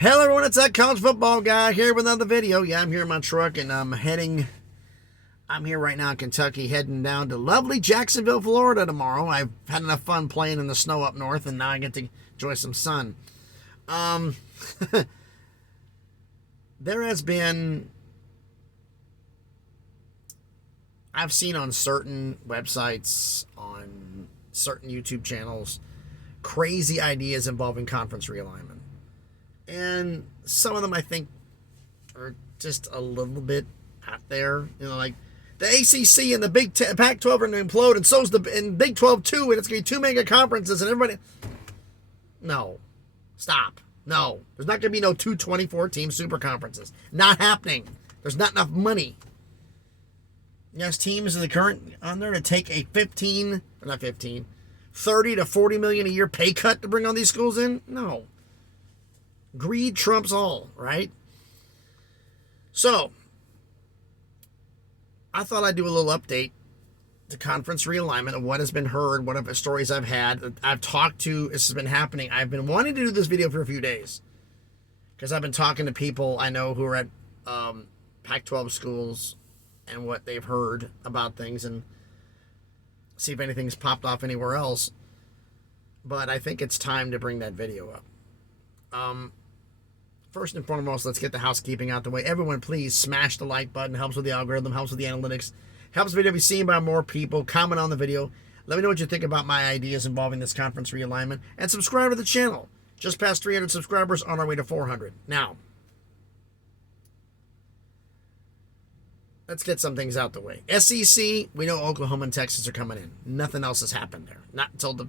Hello everyone, it's that college football guy here with another video. Yeah, I'm here in my truck and I'm here right now in Kentucky, heading down to lovely Jacksonville, Florida tomorrow. I've had enough fun playing in the snow up north and now I get to enjoy some sun. There has been, I've seen on certain websites, on certain YouTube channels, crazy ideas involving conference realignment. And some of them I think are just a little bit out there. You know, like the ACC and the Pac-12 are going to implode, and so's the Big 12 too, and it's going to be two mega conferences, and everybody. No. Stop. No. There's not going to be no two 24-team super conferences. Not happening. There's not enough money. Yes, teams in the current on there to take a 30 to 40 million a year pay cut to bring all these schools in? No. Greed trumps all, right? So, I thought I'd do a little update to conference realignment of what has been heard, what are stories I've had. I've talked to, this has been happening. I've been wanting to do this video for a few days because I've been talking to people I know who are at Pac-12 schools and what they've heard about things and see if anything's popped off anywhere else. But I think it's time to bring that video up. First and foremost, let's get the housekeeping out the way. Everyone, please smash the like button. Helps with the algorithm, helps with the analytics, helps the video be seen by more people. Comment on the video. Let me know what you think about my ideas involving this conference realignment. And subscribe to the channel. Just past 300 subscribers, on our way to 400. Now, let's get some things out the way. SEC, we know Oklahoma and Texas are coming in. Nothing else has happened there. Not until the...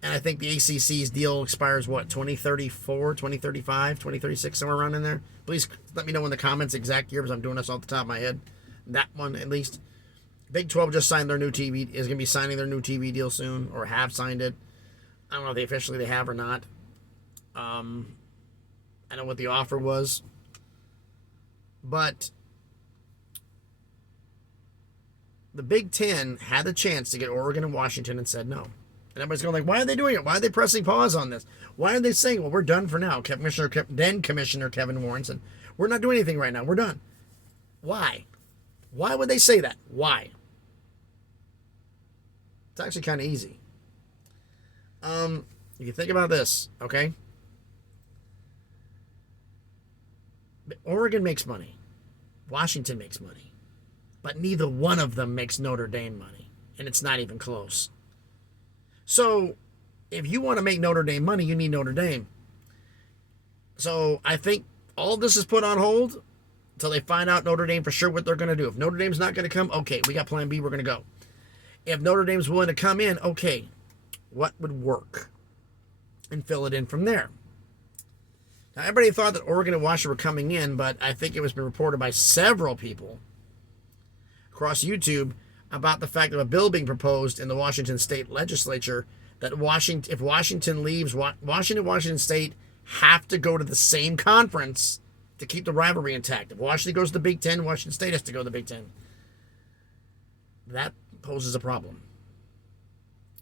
And I think the ACC's deal expires, what, 2034, 2035, 2036, somewhere around in there? Please let me know in the comments exact year, because I'm doing this off the top of my head. That one, at least. Big 12 just signed their new TV, is going to be signing their new TV deal soon, or have signed it. I don't know if they officially have or not. I know what the offer was. But the Big 10 had the chance to get Oregon and Washington and said no. And everybody's going like, why are they doing it? Why are they pressing pause on this? Why are they saying, well, we're done for now? Then Commissioner Kevin Warren said, we're not doing anything right now. We're done. Why? Why would they say that? Why? It's actually kind of easy. If you think about this, okay? Oregon makes money. Washington makes money. But neither one of them makes Notre Dame money. And it's not even close. So, if you want to make Notre Dame money, you need Notre Dame. So, I think all this is put on hold until they find out Notre Dame for sure what they're going to do. If Notre Dame's not going to come, okay, we got plan B, we're going to go. If Notre Dame's willing to come in, okay, what would work? And fill it in from there. Now, everybody thought that Oregon and Washington were coming in, but I think it was been reported by several people across YouTube about the fact of a bill being proposed in the Washington State Legislature that if Washington leaves, Washington and Washington State have to go to the same conference to keep the rivalry intact. If Washington goes to the Big Ten, Washington State has to go to the Big Ten. That poses a problem.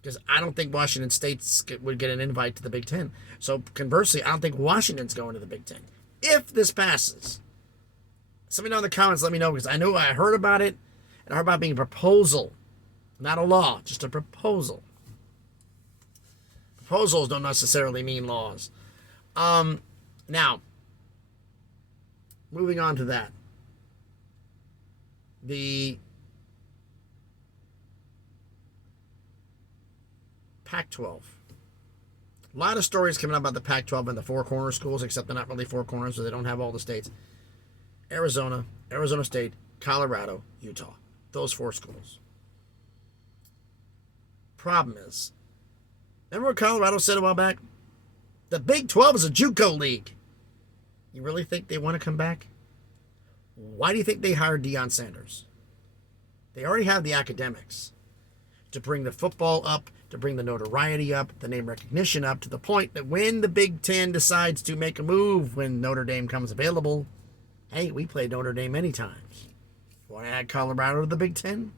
Because I don't think Washington State would get an invite to the Big Ten. So conversely, I don't think Washington's going to the Big Ten. If this passes, somebody down in the comments let me know, because I know I heard about it. And I heard about being a proposal, not a law, just a proposal. Proposals don't necessarily mean laws. Now, moving on to that. The Pac-12. A lot of stories coming out about the Pac-12 and the Four Corner schools, except they're not really Four Corners, so they don't have all the states. Arizona, Arizona State, Colorado, Utah. Those four schools. Problem is, remember what Colorado said a while back? The Big 12 is a JUCO league. You really think they want to come back? Why do you think they hired Deion Sanders? They already have the academics to bring the football up, to bring the notoriety up, the name recognition up, to the point that when the Big 10 decides to make a move when Notre Dame comes available, hey, we played Notre Dame many times. Want to add Colorado to the Big Ten?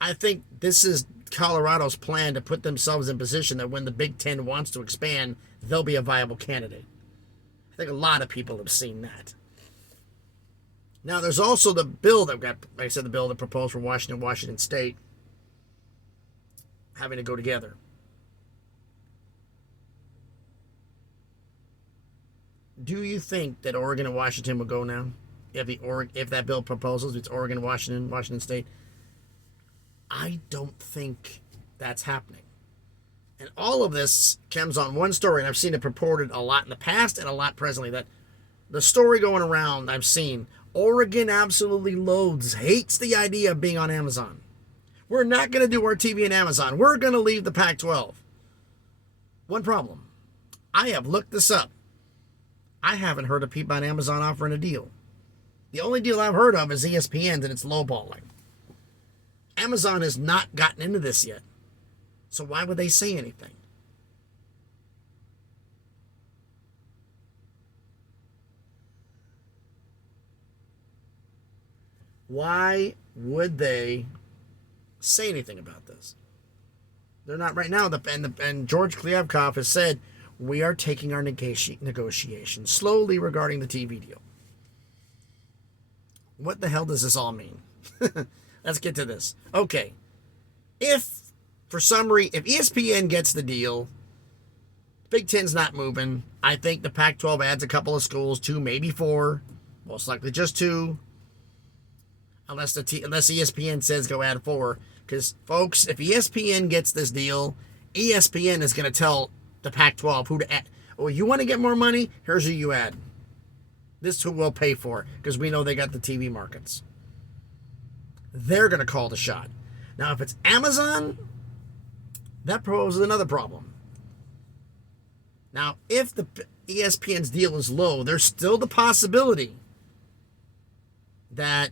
I think this is Colorado's plan to put themselves in position that when the Big Ten wants to expand, they'll be a viable candidate. I think a lot of people have seen that. Now, there's also the bill that got, like I said, the bill that proposed for Washington State having to go together. Do you think that Oregon and Washington will go now? If that bill proposes, it's Oregon, Washington State. I don't think that's happening. And all of this comes on one story, and I've seen it purported a lot in the past and a lot presently. That the story going around I've seen, Oregon absolutely hates the idea of being on Amazon. We're not going to do our TV on Amazon. We're going to leave the Pac-12. One problem. I have looked this up. I haven't heard of people on Amazon offering a deal. The only deal I've heard of is ESPN's, and it's lowballing. Amazon has not gotten into this yet. So why would they say anything? Why would they say anything about this? They're not right now. And George Kliavkoff has said, we are taking our negotiations slowly regarding the TV deal. What the hell does this all mean? Let's get to this. Okay. If ESPN gets the deal, Big Ten's not moving. I think the Pac-12 adds a couple of schools, 2, maybe 4. Most likely just 2. Unless ESPN says go add 4. Because, folks, if ESPN gets this deal, ESPN is going to tell the Pac-12 who to add. Oh, you want to get more money? Here's who you add. This is who we'll pay for, because we know they got the TV markets. They're going to call the shot. Now, if it's Amazon, that poses another problem. Now, if the ESPN's deal is low, there's still the possibility that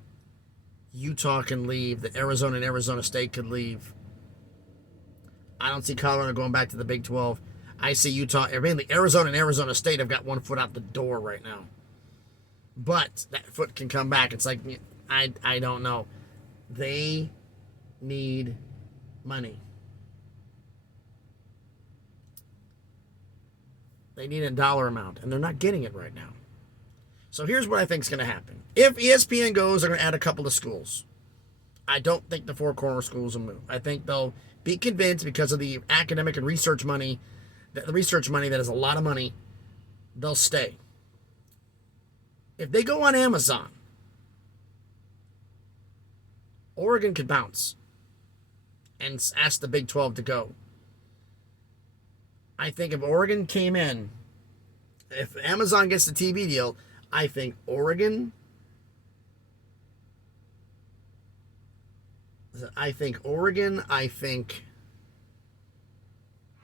Utah can leave, that Arizona and Arizona State could leave. I don't see Colorado going back to the Big 12. I see Utah, mainly Arizona and Arizona State have got one foot out the door right now. But that foot can come back. It's like, I don't know. They need money. They need a dollar amount, and they're not getting it right now. So here's what I think is going to happen. If ESPN goes, they're going to add a couple of schools. I don't think the Four Corner schools will move. I think they'll be convinced because of the academic and research money, that is a lot of money, they'll stay. If they go on Amazon, Oregon could bounce and ask the Big 12 to go. I think if Oregon came in, if Amazon gets the TV deal, I think Oregon, I think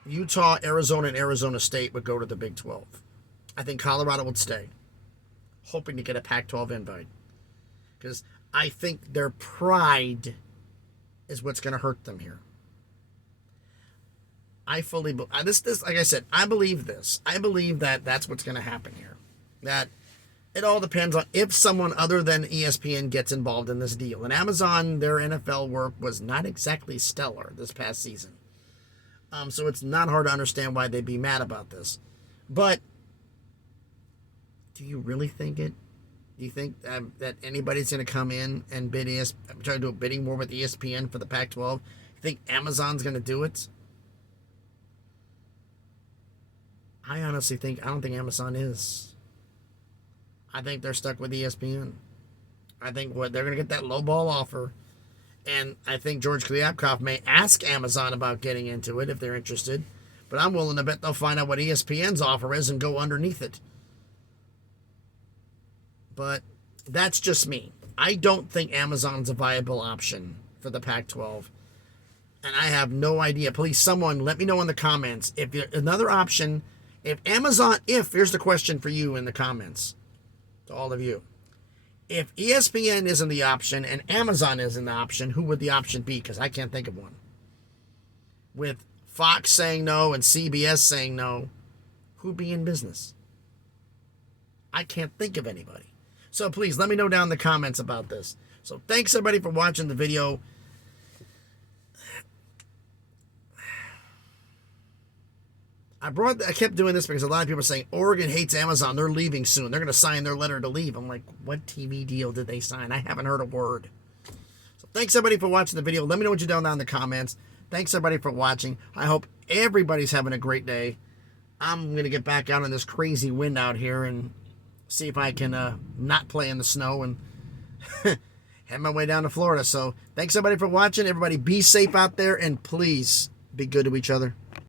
Utah, Arizona, and Arizona State would go to the Big 12. I think Colorado would stay, hoping to get a Pac-12 invite. Because I think their pride is what's going to hurt them here. I fully believe this. Like I said, I believe this. I believe that that's what's going to happen here. That it all depends on if someone other than ESPN gets involved in this deal. And Amazon, their NFL work was not exactly stellar this past season. So it's not hard to understand why they'd be mad about this. But do you really think it? Do you think that anybody's going to come in and try to do a bidding war with ESPN for the Pac-12? You think Amazon's going to do it? I don't think Amazon is. I think they're stuck with ESPN. I think they're going to get that low ball offer. And I think George Kliavkoff may ask Amazon about getting into it if they're interested. But I'm willing to bet they'll find out what ESPN's offer is and go underneath it. But that's just me. I don't think Amazon's a viable option for the Pac-12. And I have no idea. Please, someone let me know in the comments if another option. Here's the question for you in the comments, to all of you. If ESPN isn't the option and Amazon isn't the option, who would the option be? Because I can't think of one. With Fox saying no and CBS saying no, who'd be in business? I can't think of anybody. So please, let me know down in the comments about this. So thanks everybody for watching the video. I kept doing this because a lot of people are saying Oregon hates Amazon. They're leaving soon. They're going to sign their letter to leave. I'm like, what TV deal did they sign? I haven't heard a word. So thanks everybody for watching the video. Let me know what you down in the comments. Thanks everybody for watching. I hope everybody's having a great day. I'm going to get back out in this crazy wind out here and see if I can not play in the snow and head my way down to Florida. So thanks everybody for watching. Everybody be safe out there, and please be good to each other.